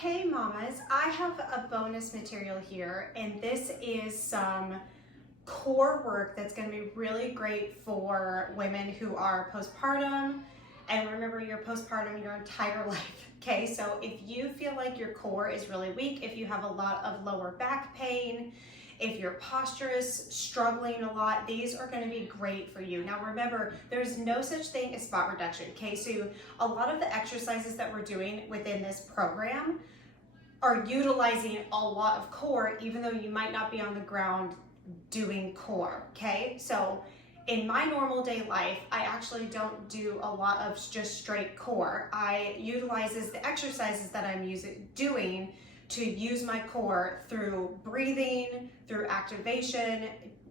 Hey mamas, I have a bonus material here, and this is some core work that's going to be really great for women who are postpartum. And remember, you're postpartum your entire life. Okay, so if you feel like your core is really weak, if you have a lot of lower back pain, if your posture is struggling a lot, these are going to be great for you. Now remember, there's no such thing as spot reduction. Okay, so a lot of the exercises that we're doing within this program are utilizing a lot of core, even though you might not be on the ground doing core. Okay, so in my normal day life, I actually don't do a lot of just straight core. I utilizes the exercises that I'm doing to use my core through breathing, through activation,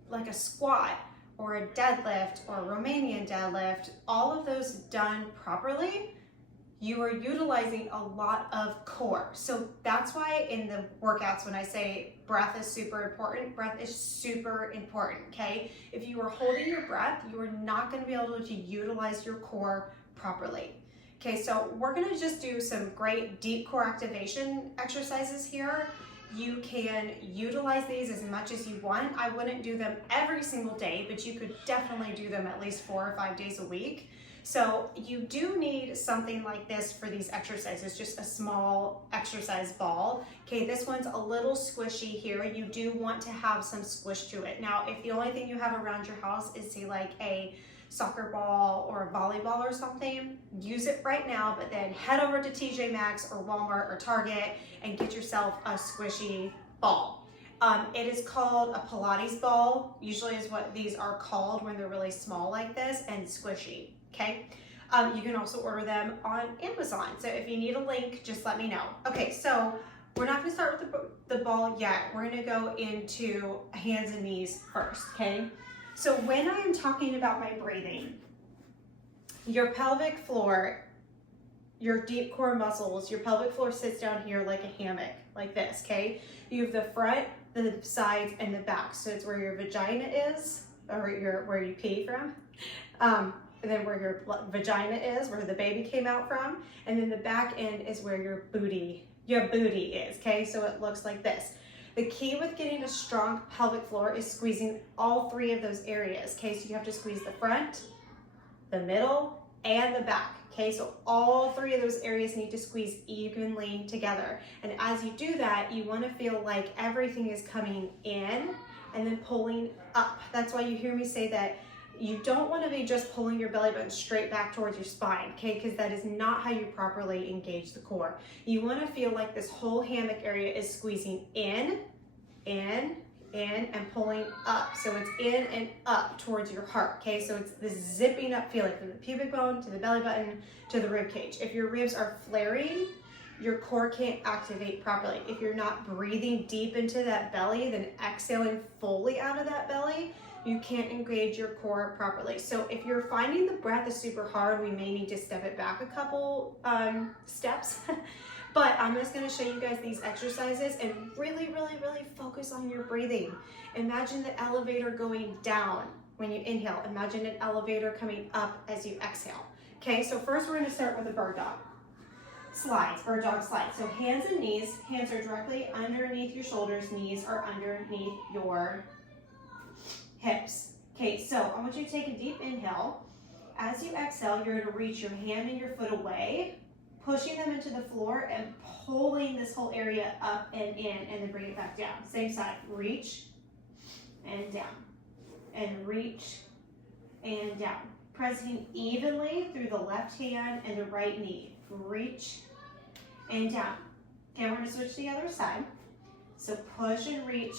like a squat or a deadlift or a Romanian deadlift. All of those done properly, you are utilizing a lot of core. So that's why in the workouts, when I say breath is super important, breath is super important, okay? If you are holding your breath, you are not gonna be able to utilize your core properly. Okay, so we're gonna just do some great deep core activation exercises here. You can utilize these as much as you want. I wouldn't do them every single day, but you could definitely do them at least 4 or 5 days a week. So you do need something like this for these exercises, just a small exercise ball. Okay, this one's a little squishy here. You do want to have some squish to it. Now, if the only thing you have around your house is, say, like a soccer ball or a volleyball or something, use it right now, but then head over to TJ Maxx or Walmart or Target and get yourself a squishy ball. It is called a Pilates ball, usually is what these are called when they're really small like this, and squishy, okay? You can also order them on Amazon. So if you need a link, just let me know. Okay, so we're not gonna start with the ball yet. We're gonna go into hands and knees first, okay? So when I am talking about my breathing, your pelvic floor, your deep core muscles, your pelvic floor sits down here like a hammock, like this, okay? You have the front, the sides, and the back. So it's where your vagina is, or where you pee from. And then where your vagina is, where the baby came out from. And then the back end is where your booty is, okay? So it looks like this. The key with getting a strong pelvic floor is squeezing all 3 of those areas, okay? So you have to squeeze the front, the middle, and the back, okay? So all 3 of those areas need to squeeze evenly together. And as you do that, you wanna feel like everything is coming in and then pulling up. That's why you hear me say that you don't wanna be just pulling your belly button straight back towards your spine, okay? Because that is not how you properly engage the core. You wanna feel like this whole hammock area is squeezing in, and pulling up. So it's in and up towards your heart, okay? So it's this zipping up feeling from the pubic bone to the belly button to the rib cage. If your ribs are flaring, your core can't activate properly. If you're not breathing deep into that belly, then exhaling fully out of that belly, you can't engage your core properly. So if you're finding the breath is super hard, we may need to step it back a couple steps. But I'm just gonna show you guys these exercises and really focus on your breathing. Imagine the elevator going down when you inhale. Imagine an elevator coming up as you exhale. Okay, so first we're gonna start with the bird dog. Slides, bird dog slides. So hands and knees, hands are directly underneath your shoulders, knees are underneath your hips. Okay, so I want you to take a deep inhale. As you exhale, you're gonna reach your hand and your foot away, pushing them into the floor and pulling this whole area up and in, and then bring it back down. Same side, reach and down, and reach and down. Pressing evenly through the left hand and the right knee. Reach and down. Okay, we're gonna switch to the other side. So push and reach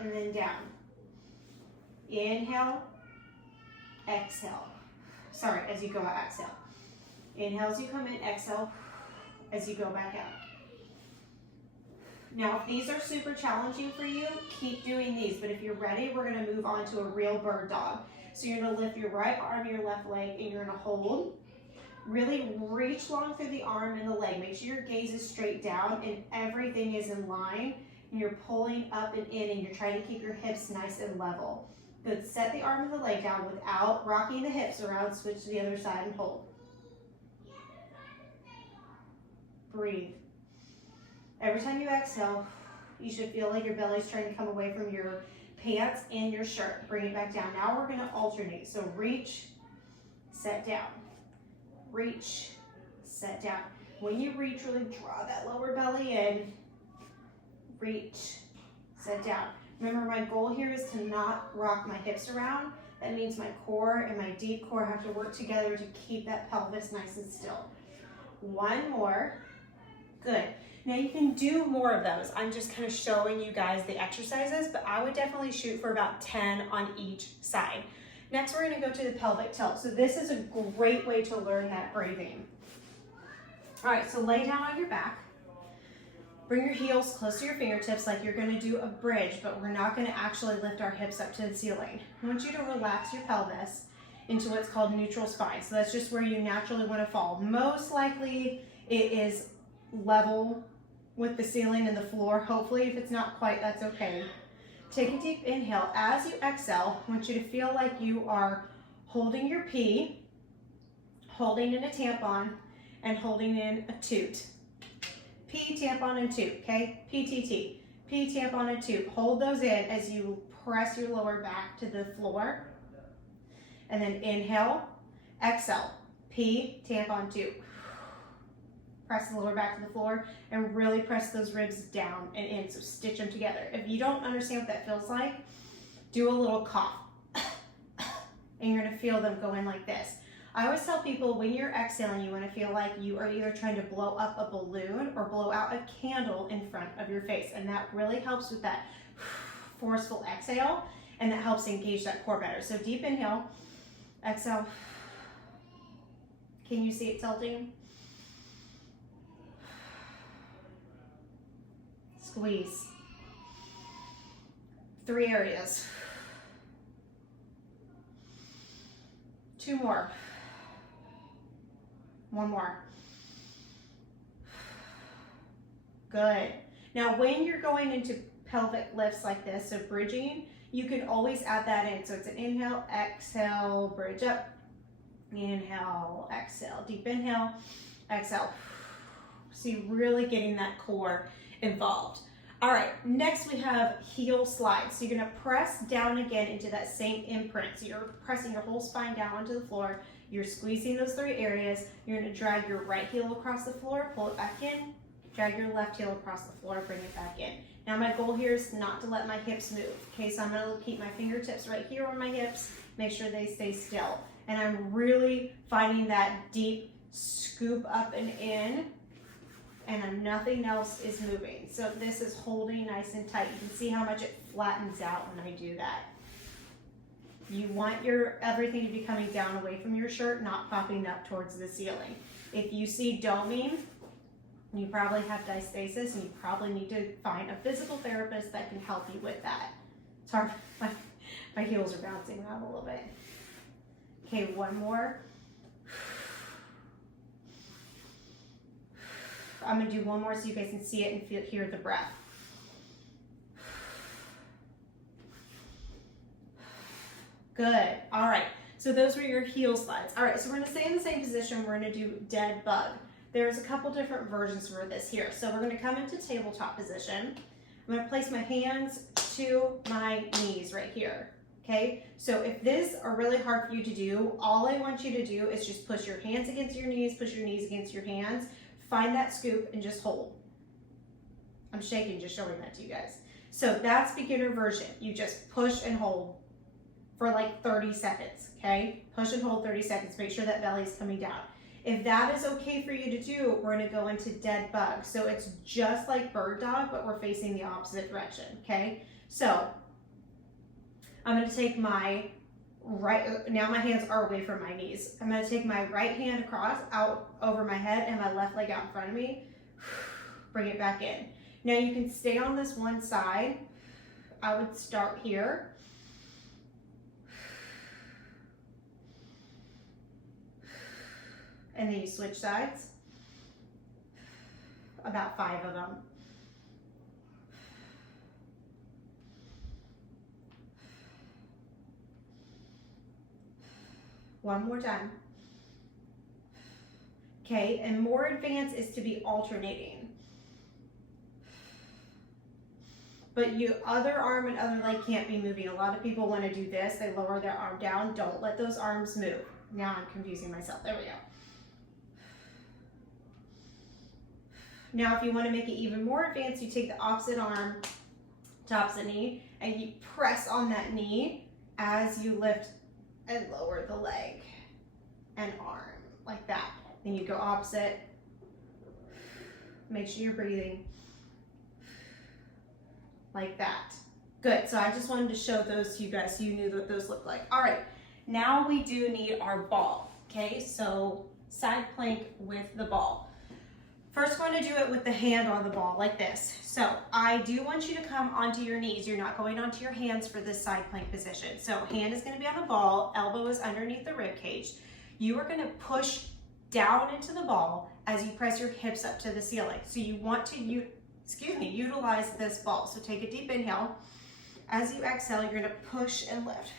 and then down. Inhale, exhale. Sorry, as you go out, exhale. Inhale as you come in, exhale as you go back out. Now, if these are super challenging for you, keep doing these. But if you're ready, we're gonna move on to a real bird dog. So you're gonna lift your right arm, your left leg, and you're gonna hold. Really reach long through the arm and the leg. Make sure your gaze is straight down and everything is in line. And you're pulling up and in, and you're trying to keep your hips nice and level. Good, set the arm and the leg down without rocking the hips around. Switch to the other side and hold. Breathe. Every time you exhale, you should feel like your belly's trying to come away from your pants and your shirt. Bring it back down. Now we're gonna alternate. So reach, set down. Reach, set down. When you reach, really draw that lower belly in. Reach, set down. Remember, my goal here is to not rock my hips around. That means my core and my deep core have to work together to keep that pelvis nice and still. One more. Good. Now you can do more of those. I'm just kind of showing you guys the exercises, but I would definitely shoot for about 10 on each side. Next, we're going to go to the pelvic tilt. So this is a great way to learn that breathing. All right, so lay down on your back. Bring your heels close to your fingertips like you're going to do a bridge, but we're not going to actually lift our hips up to the ceiling. I want you to relax your pelvis into what's called neutral spine. So that's just where you naturally want to fall. Most likely it is level with the ceiling and the floor. Hopefully, if it's not quite, that's okay. Take a deep inhale. As you exhale, I want you to feel like you are holding your pee, holding in a tampon, and holding in a toot. Pee, tampon, and toot, okay? PTT. Pee, tampon, and toot. Hold those in as you press your lower back to the floor. And then inhale, exhale. Pee, tampon, toot. Press the lower back to the floor and really press those ribs down and in, so stitch them together. If you don't understand what that feels like, do a little cough. And you're gonna feel them go in like this. I always tell people when you're exhaling, you wanna feel like you are either trying to blow up a balloon or blow out a candle in front of your face. And that really helps with that forceful exhale, and that helps engage that core better. So deep inhale, exhale. Can you see it tilting? Squeeze. 3 areas. 2 more. 1 more. Good. Now when you're going into pelvic lifts like this, so bridging, you can always add that in. So it's an inhale, exhale, bridge up. Inhale, exhale, deep inhale, exhale. So you're really getting that core involved. All right, next we have heel slides. So you're gonna press down again into that same imprint. So you're pressing your whole spine down onto the floor. You're squeezing those 3 areas. You're gonna drag your right heel across the floor, pull it back in, drag your left heel across the floor, bring it back in. Now my goal here is not to let my hips move. Okay, so I'm gonna keep my fingertips right here on my hips, make sure they stay still. And I'm really finding that deep scoop up and in, and nothing else is moving. So this is holding nice and tight. You can see how much it flattens out when I do that. You want your everything to be coming down away from your shirt, not popping up towards the ceiling. If you see doming, you probably have diastasis, and you probably need to find a physical therapist that can help you with that. It's hard, my heels are bouncing around a little bit. Okay, 1 more. I'm gonna do 1 more so you guys can see it and hear the breath. Good, all right. So those were your heel slides. All right, so we're gonna stay in the same position. We're gonna do dead bug. There's a couple different versions for this here. So we're gonna come into tabletop position. I'm gonna place my hands to my knees right here. Okay, so if these are really hard for you to do, all I want you to do is just push your hands against your knees, push your knees against your hands, find that scoop and just hold. I'm shaking just showing that to you guys. So that's beginner version. You just push and hold for like 30 seconds, okay? Push and hold 30 seconds, make sure that belly is coming down. If that is okay for you to do, we're gonna go into dead bug. So it's just like bird dog, but we're facing the opposite direction, okay? So I'm gonna take my now my hands are away from my knees. I'm gonna take my right hand across, out over my head, and my left leg out in front of me. Bring it back in. Now you can stay on this one side. I would start here. And then you switch sides. About 5 of them. One more time. Okay, and more advanced is to be alternating. but your other arm and other leg can't be moving. A lot of people want to do this. They lower their arm down. Don't let those arms move. Now I'm confusing myself. There we go. Now, if you want to make it even more advanced, you take the opposite arm to opposite knee, and you press on that knee as you lift and lower the leg and arm, like that. Then you go opposite. Make sure you're breathing. Like that. Good, so I just wanted to show those to you guys so you knew what those look like. All right, now we do need our ball, okay? So side plank with the ball. First, we're going to do it with the hand on the ball, like this. So I do want you to come onto your knees. You're not going onto your hands for this side plank position. So hand is going to be on the ball, elbow is underneath the rib cage. You are going to push down into the ball as you press your hips up to the ceiling. So you want to utilize this ball. So take a deep inhale. As you exhale, you're going to push and lift.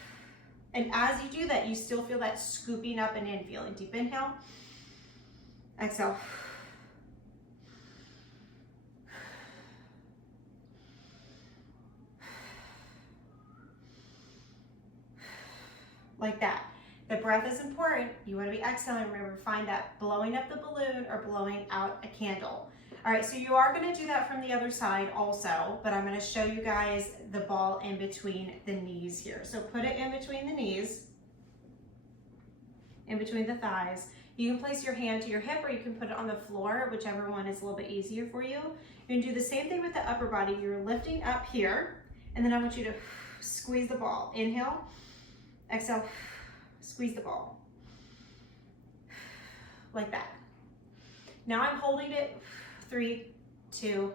And as you do that, you still feel that scooping up and in feeling. Deep inhale, exhale. Like that. The breath is important. You want to be exhaling. Remember, find that blowing up the balloon or blowing out a candle. All right, so you are going to do that from the other side also, but I'm going to show you guys the ball in between the knees here. So put it in between the knees, in between the thighs. You can place your hand to your hip or you can put it on the floor, whichever one is a little bit easier for you. You're going to do the same thing with the upper body. You're lifting up here, and then I want you to squeeze the ball. Inhale. Exhale, squeeze the ball, like that. Now I'm holding it, 3, 2,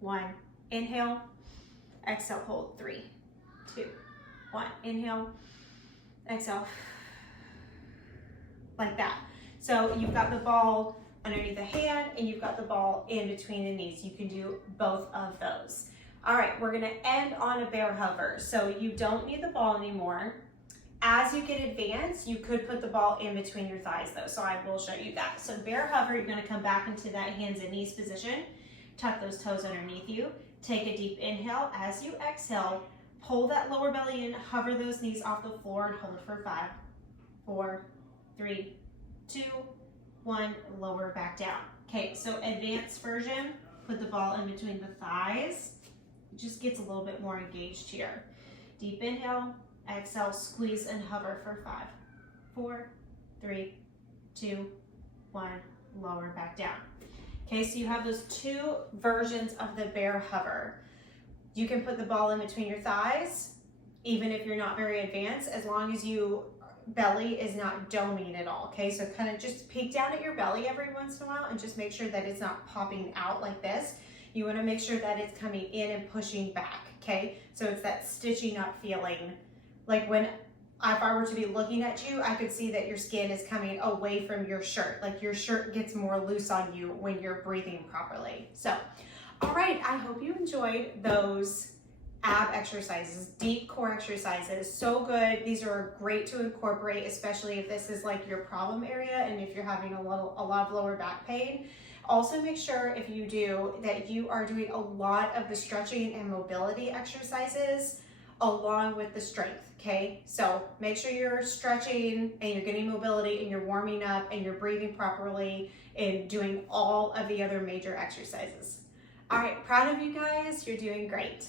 1. Inhale, exhale, hold, 3, 2, 1. Inhale, exhale, like that. So you've got the ball underneath the hand and you've got the ball in between the knees. You can do both of those. All right, we're gonna end on a bear hover. So you don't need the ball anymore. As you get advanced, you could put the ball in between your thighs though, so I will show you that. So bear hover, you're gonna come back into that hands and knees position, tuck those toes underneath you, take a deep inhale. As you exhale, pull that lower belly in, hover those knees off the floor and hold for 5, 4, 3, 2, 1, lower back down. Okay, so advanced version, put the ball in between the thighs. It just gets a little bit more engaged here. Deep inhale. Exhale, squeeze and hover for 5, 4, 3, 2, 1, lower back down. Okay, so you have those two versions of the bear hover. You can put the ball in between your thighs, even if you're not very advanced, as long as your belly is not doming at all. Okay, so kind of just peek down at your belly every once in a while and just make sure that it's not popping out like this. You want to make sure that it's coming in and pushing back. Okay, so it's that stitching up feeling. Like if I were to be looking at you, I could see that your skin is coming away from your shirt. Like your shirt gets more loose on you when you're breathing properly. So, all right, I hope you enjoyed those ab exercises, deep core exercises. So good. These are great to incorporate, especially if this is like your problem area and if you're having a lot of lower back pain. Also make sure if you do that you are doing a lot of the stretching and mobility exercises along with the strength, okay? So make sure you're stretching and you're getting mobility and you're warming up and you're breathing properly and doing all of the other major exercises. All right, proud of you guys, you're doing great.